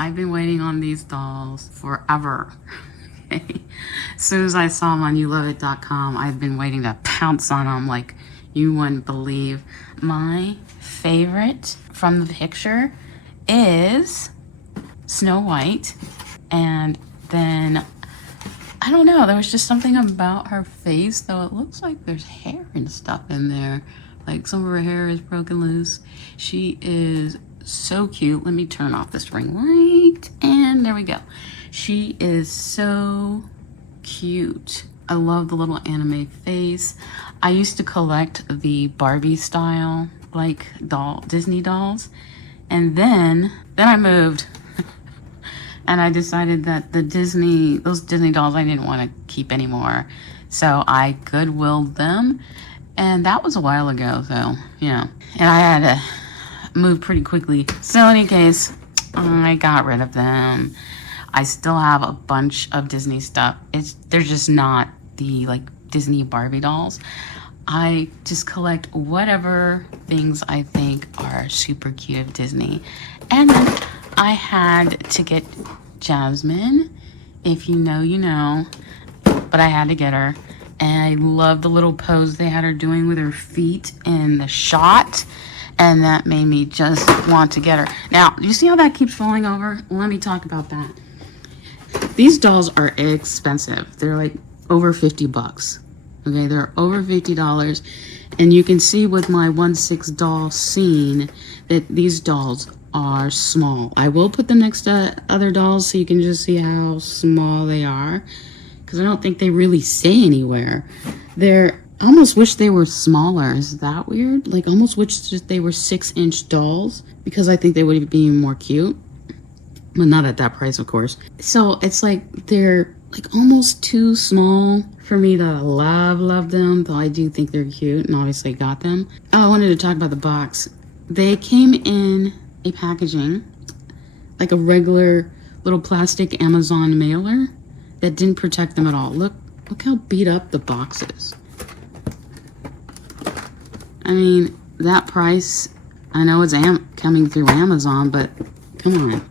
I've been waiting on these dolls forever. As soon as I saw them on youloveit.com, I've been waiting to pounce on them like you wouldn't believe. My favorite from the picture is Snow White, and then I don't know, there was just something about her face, though it looks like there's hair and stuff in there, like some of her hair is broken loose. She is so cute. Let me turn off this ring light, and there we go. She is so cute. I love the little anime face. I used to collect the Barbie style like Disney dolls, and then I moved and I decided that those Disney dolls I didn't want to keep anymore, so I Goodwilled them, and that was a while ago, so yeah, and I had to move pretty quickly. So in any case, I got rid of them. I still have a bunch of Disney stuff. They're just not the like Disney Barbie dolls. I just collect whatever things I think are super cute of Disney. And then I had to get Jasmine. If you know, you know. But I had to get her. And I love the little pose they had her doing with her feet in the shot. And that made me just want to get her. Now, you see how that keeps falling over? Let me talk about that. These dolls are expensive. They're like over 50 bucks. Okay, they're over $50. And you can see with my 1/6 doll scene that these dolls are small. I will put them next to other dolls so you can just see how small they are, because I don't think they really say anywhere. I almost wish they were smaller. Is that weird? Like, almost wish that they were 6-inch dolls, because I think they would be more cute. But not at that price, of course. So it's like they're like almost too small for me to love them, though I do think they're cute, and obviously got them. Oh, I wanted to talk about the box. They came in a packaging, like a regular little plastic Amazon mailer that didn't protect them at all. Look how beat up the box is. I mean, that price, I know it's coming through Amazon, but come on.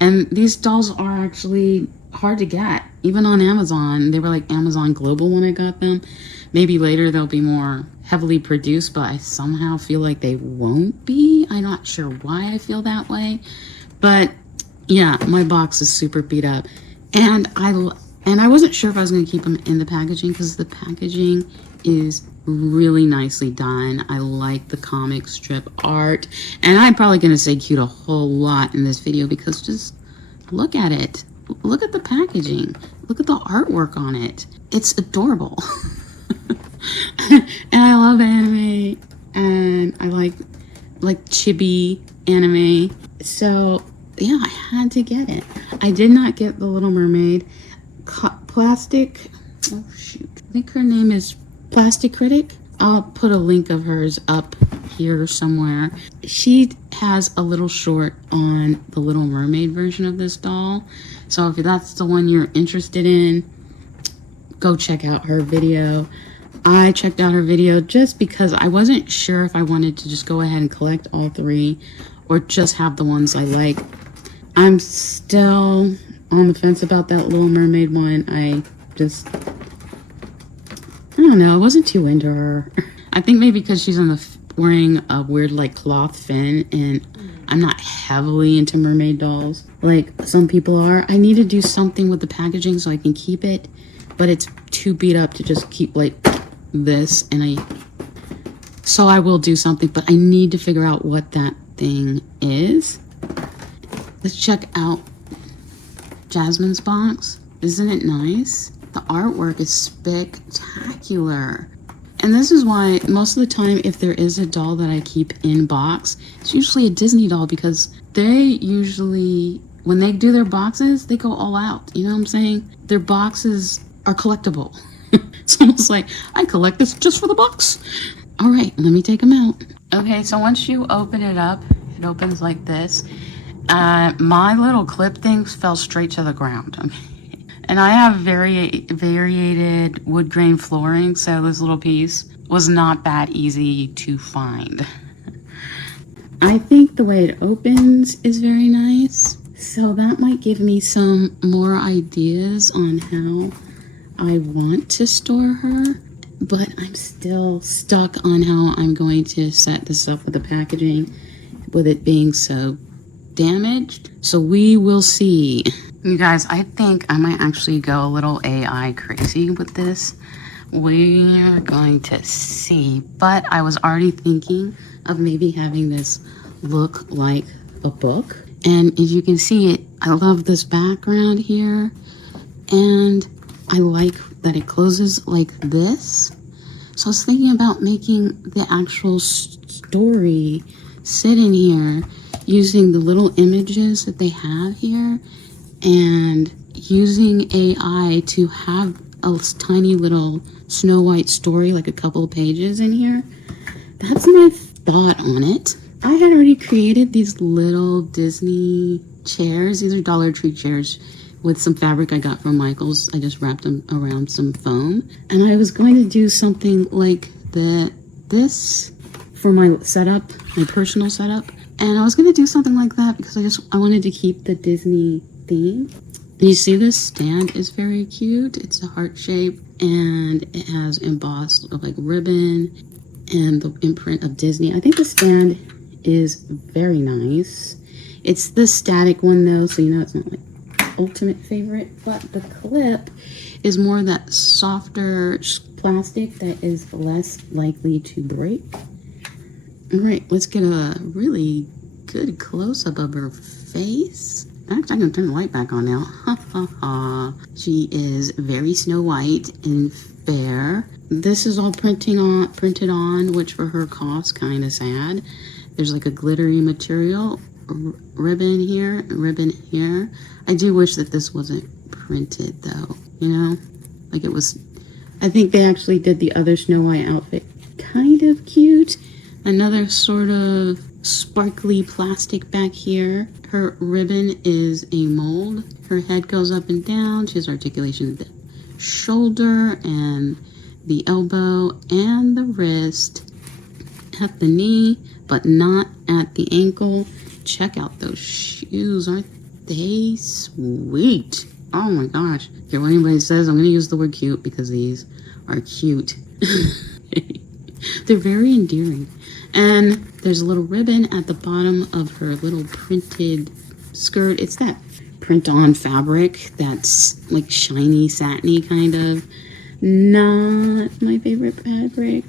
And these dolls are actually hard to get, even on Amazon. They were like Amazon Global when I got them. Maybe later they'll be more heavily produced, but I somehow feel like they won't be. I'm not sure why I feel that way, but yeah, my box is super beat up, and I wasn't sure if I was going to keep them in the packaging, because the packaging is really nicely done. I like the comic strip art, and I'm probably going to say cute a whole lot in this video, because just look at it. Look at the packaging. Look at the artwork on it. It's adorable. And I love anime, and I like chibi anime. So yeah, I had to get it. I did not get the Little Mermaid. Plastic. Oh shoot. I think her name is Plastic Critic. I'll put a link of hers up here somewhere. She has a little short on the Little Mermaid version of this doll. So if that's the one you're interested in, go check out her video. I checked out her video just because I wasn't sure if I wanted to just go ahead and collect all three or just have the ones I like. I'm still on the fence about that Little Mermaid one. I don't know, I wasn't too into her. I think maybe because she's wearing a weird like cloth fin, and I'm not heavily into mermaid dolls like some people are. I need to do something with the packaging so I can keep it, but it's too beat up to just keep like this, so I will do something, but I need to figure out what that thing is. Let's check out Jasmine's box. Isn't it nice? The artwork is spectacular. And this is why most of the time, if there is a doll that I keep in box, it's usually a Disney doll, because they usually, when they do their boxes, they go all out. You know what I'm saying? Their boxes are collectible. It's almost like, I collect this just for the box. All right, let me take them out. Okay, so once you open it up, it opens like this. My little clip things fell straight to the ground. Okay. And I have variated wood grain flooring, so this little piece was not that easy to find. I think the way it opens is very nice. So that might give me some more ideas on how I want to store her. But I'm still stuck on how I'm going to set this up with the packaging, with it being so damaged. So we will see. You guys, I think I might actually go a little AI crazy with this. We're going to see. But I was already thinking of maybe having this look like a book. And as you can see, I love this background here. And I like that it closes like this. So I was thinking about making the actual story sit in here using the little images that they have here and using AI to have a tiny little Snow White story, like a couple of pages in here. That's my thought on it. I had already created these little Disney chairs. These are Dollar Tree chairs with some fabric I got from Michael's. I just wrapped them around some foam. And I was going to do something like this for my setup, my personal setup. And I was going to do something like that because I wanted to keep the Disney theme. And you see this stand is very cute. It's a heart shape and it has embossed like ribbon and the imprint of Disney. I think the stand is very nice. It's the static one though, so you know it's not like ultimate favorite, but the clip is more that softer plastic that is less likely to break. All right, let's get a really good close-up of her face. Actually, I'm gonna turn the light back on now. Ha ha ha. She is very Snow White and fair. This is all printed on, which for her costs kind of sad. There's like a glittery material. Ribbon here, ribbon here. I do wish that this wasn't printed though, you know, like it was. I think they actually did the other Snow White outfit kind of cute. Another sort of sparkly plastic back here. Her ribbon is a mold. Her head goes up and down. She has articulation at the shoulder and the elbow and the wrist, at the knee, but not at the ankle. Check out those shoes. Aren't they sweet? Oh my gosh. Care what anybody says, I'm going to use the word cute because these are cute. They're very endearing. And there's a little ribbon at the bottom of her little printed skirt. It's that print-on fabric that's like shiny, satiny kind of. Not my favorite fabric,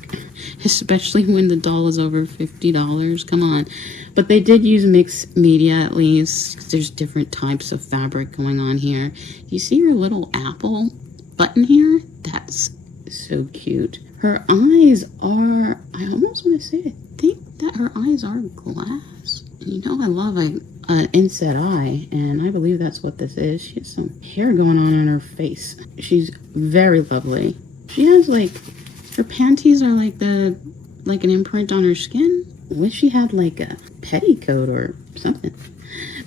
especially when the doll is over $50. Come on. But they did use mixed media at least. There's different types of fabric going on here. You see her little apple button here? That's so cute. Her eyes are, I almost want to say, I think that her eyes are glass. And you know I love an inset eye, and I believe that's what this is. She has some hair going on her face. She's very lovely. She has like, her panties are like an imprint on her skin. I wish she had like a petticoat or something.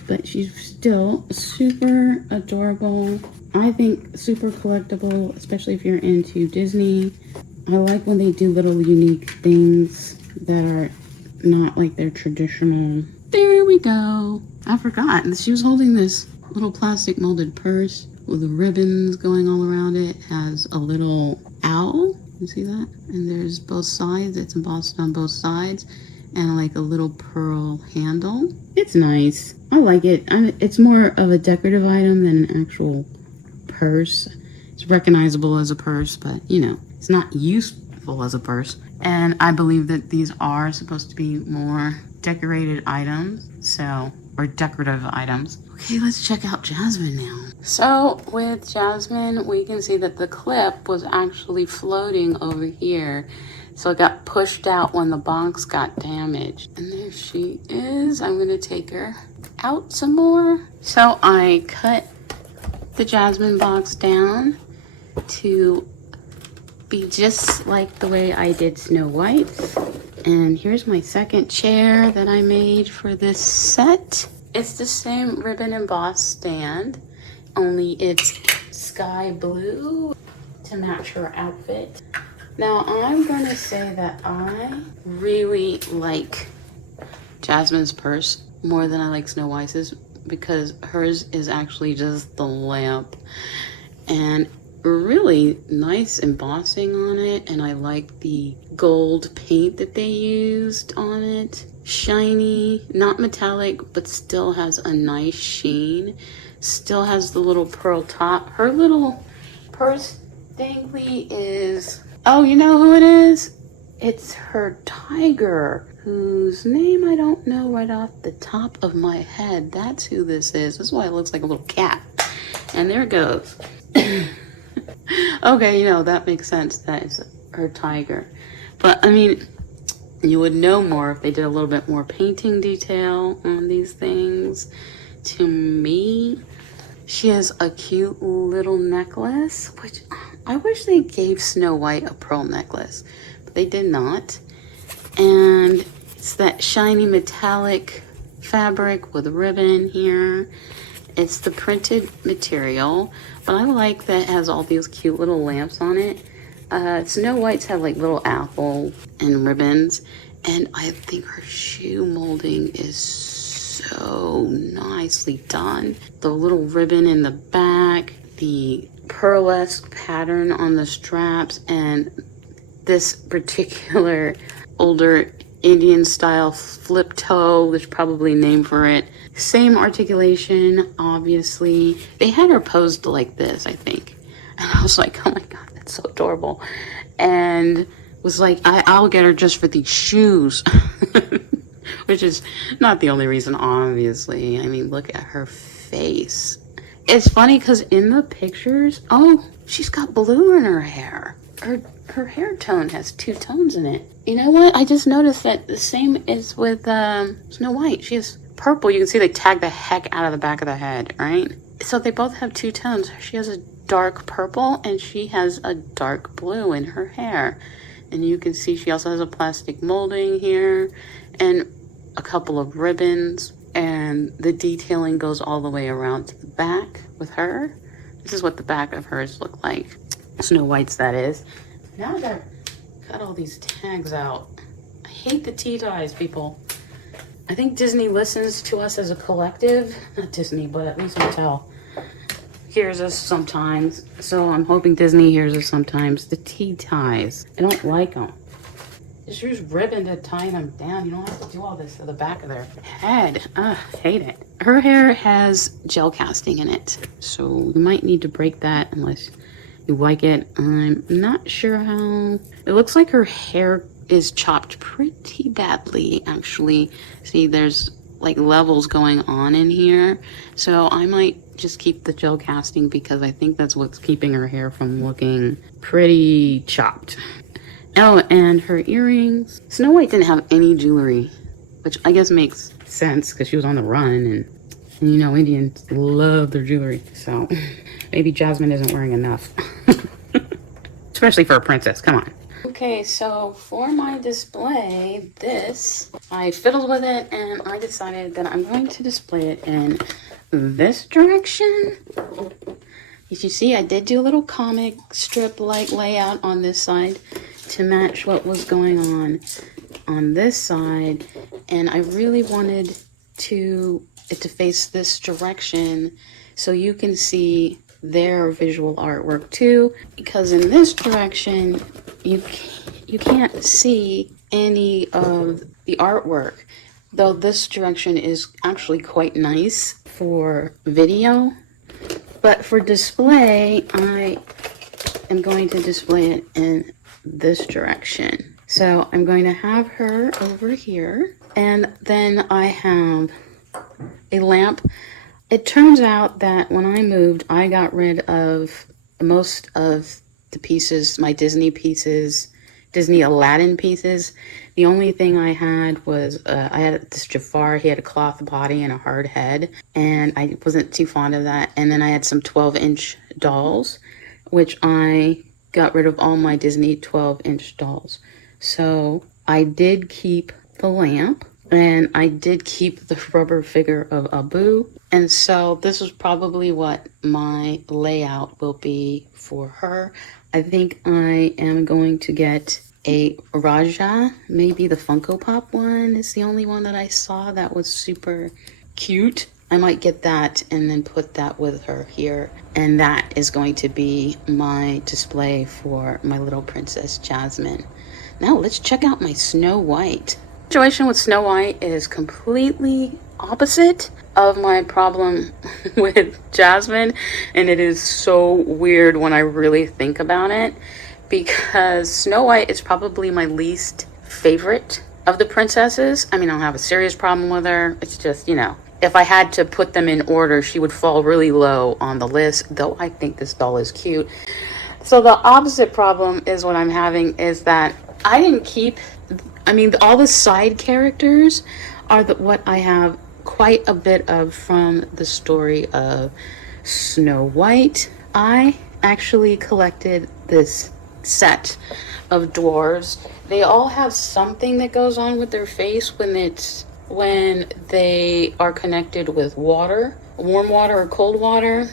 But she's still super adorable. I think super collectible, especially if you're into Disney. I like when they do little unique things that are not like their traditional. There we go. I forgot. She was holding this little plastic molded purse with the ribbons going all around it. It has a little owl. You see that? And there's both sides. It's embossed on both sides. And like a little pearl handle. It's nice. I like it. It's more of a decorative item than an actual purse. It's recognizable as a purse, but you know, it's not useful as a purse. And I believe that these are supposed to be more decorated items, or decorative items. Okay, let's check out Jasmine now. So with Jasmine, we can see that the clip was actually floating over here. So it got pushed out when the box got damaged. And there she is. I'm gonna take her out some more. So I cut the Jasmine box down to be just like the way I did Snow White. And here's my second chair that I made for this set. It's the same ribbon embossed stand, only it's sky blue to match her outfit. Now I'm gonna say that I really like Jasmine's purse more than I like Snow White's because hers is actually just the lamp. And really nice embossing on it, and I like the gold paint that they used on it. Shiny, not metallic, but still has a nice sheen. Still has the little pearl top. Her little purse dangly is, oh, you know who it is? It's her tiger, whose name I don't know right off the top of my head. That's who this is. That's why it looks like a little cat. And there it goes. Okay, you know, that makes sense. That is her tiger. But, I mean, you would know more if they did a little bit more painting detail on these things. To me, she has a cute little necklace, which I wish they gave Snow White a pearl necklace, but they did not. And it's that shiny metallic fabric with ribbon here. It's the printed material, but I like that it has all these cute little lamps on it. Snow White's have like little apple and ribbons, and I think her shoe molding is so nicely done. The little ribbon in the back, the pearlesque pattern on the straps, and this particular older Indian style flip toe, there's probably a name for it. Same articulation, obviously. They had her posed like this, I think. And I was like, oh my God, that's so adorable. And was like, I'll get her just for these shoes. Which is not the only reason, obviously. I mean, look at her face. It's funny because in the pictures, oh, she's got blue in her hair. Her hair tone has 2 tones in it. You know what? I just noticed that the same is with Snow White. She has purple. You can see they tagged the heck out of the back of the head, right? So they both have 2 tones. She has a dark purple and she has a dark blue in her hair. And you can see she also has a plastic molding here and a couple of ribbons. And the detailing goes all the way around to the back with her. This is what the back of hers look like. Snow White's, that is. Now I gotta cut all these tags out. I hate the tea dyes, people. I think Disney listens to us as a collective. Not Disney, but at least Mattel hears us sometimes. So I'm hoping Disney hears us sometimes. The tea ties. I don't like them. Just use ribbon to tie them down. You don't have to do all this to the back of their head. Ugh, hate it. Her hair has gel casting in it. So you might need to break that unless you like it. I'm not sure how. It looks like her hair is chopped pretty badly, actually. See, there's like levels going on in here. So I might just keep the gel casting because I think that's what's keeping her hair from looking pretty chopped. Oh, and her earrings. Snow White didn't have any jewelry, which I guess makes sense because she was on the run, and you know, Indians love their jewelry. So maybe Jasmine isn't wearing enough. Especially for a princess, come on. Okay, so for my display, I fiddled with it and I decided that I'm going to display it in this direction. As you see, I did do a little comic strip like layout on this side to match what was going on this side, and I really wanted it to face this direction so you can see their visual artwork too, because in this direction you can't see any of the artwork, though this direction is actually quite nice for video. But for display, I am going to display it in this direction. So I'm going to have her over here, and then I have a lamp. It turns out that when I moved, I got rid of most of the pieces, my Disney pieces, Disney Aladdin pieces. The only thing I had was, I had this Jafar. He had a cloth body and a hard head, and I wasn't too fond of that. And then I had some 12-inch dolls, which I got rid of all my Disney 12-inch dolls. So I did keep the lamp, and I did keep the rubber figure of Abu. And so this is probably what my layout will be for her. I think I am going to get a Raja. Maybe the Funko Pop one is the only one that I saw that was super cute. I might get that and then put that with her here. And that is going to be my display for my little princess Jasmine. Now let's check out my Snow White. The situation with Snow White is completely opposite of my problem with Jasmine. And it is so weird when I really think about it, because Snow White is probably my least favorite of the princesses. I mean, I don't have a serious problem with her. It's just, if I had to put them in order, she would fall really low on the list, though I think this doll is cute. So the opposite problem is what I'm having is that I didn't keep, all the side characters are what I have quite a bit of from the story of Snow White. I actually collected this set of dwarves. They all have something that goes on with their face when they are connected with water, warm water or cold water.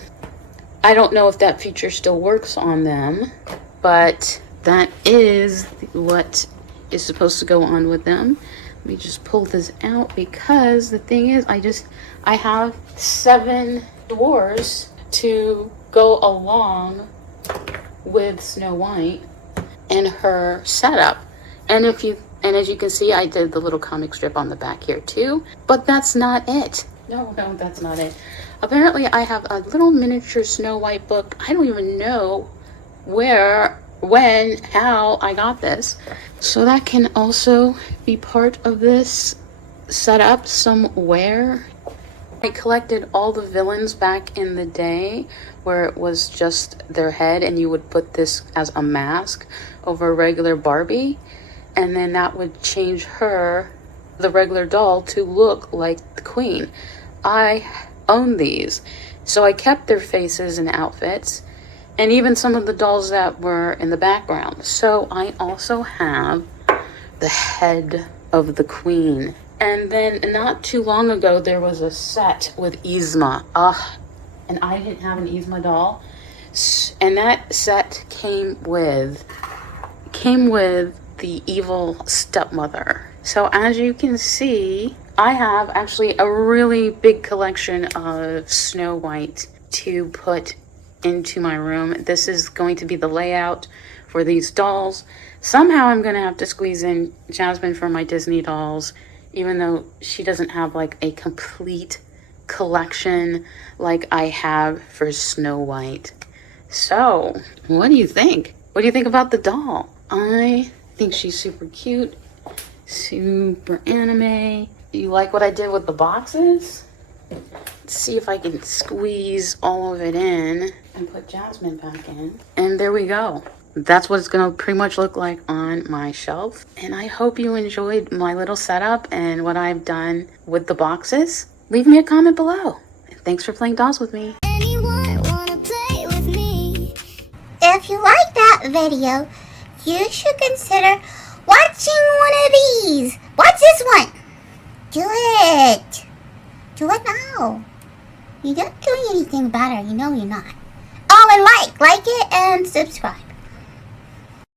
I don't know if that feature still works on them, but that is what is supposed to go on with them. Let me just pull this out, because the thing is, I have 7 dwarves to go along with Snow White and her setup. And as you can see, I did the little comic strip on the back here too, but that's not it. No, that's not it. Apparently I have a little miniature Snow White book. I don't even know where, when, how I got this. So that can also be part of this setup somewhere. I collected all the villains back in the day where it was just their head and you would put this as a mask over a regular Barbie, and then that would change her, the regular doll, to look like the queen. I own these, so I kept their faces and outfits, and even some of the dolls that were in the background. So I also have the head of the queen. And then not too long ago, there was a set with Yzma. And I didn't have an Yzma doll. And that set came with the evil stepmother. So as you can see, I have actually a really big collection of Snow White to put into my room. This is going to be the layout for these dolls. Somehow I'm going to have to squeeze in Jasmine for my Disney dolls, even though she doesn't have like a complete collection like I have for Snow White. So, what do you think? What do you think about the doll? I think she's super cute, super anime. You like what I did with the boxes? Let's see if I can squeeze all of it in and put Jasmine back in. And there we go. That's what it's going to pretty much look like on my shelf. And I hope you enjoyed my little setup and what I've done with the boxes. Leave me a comment below. And thanks for playing dolls with me. Anyone wanna play with me? If you like that video, you should consider watching one of these. Watch this one. Do it. Do it now. You're not doing anything about it. You know you're not. Oh, and like it and subscribe.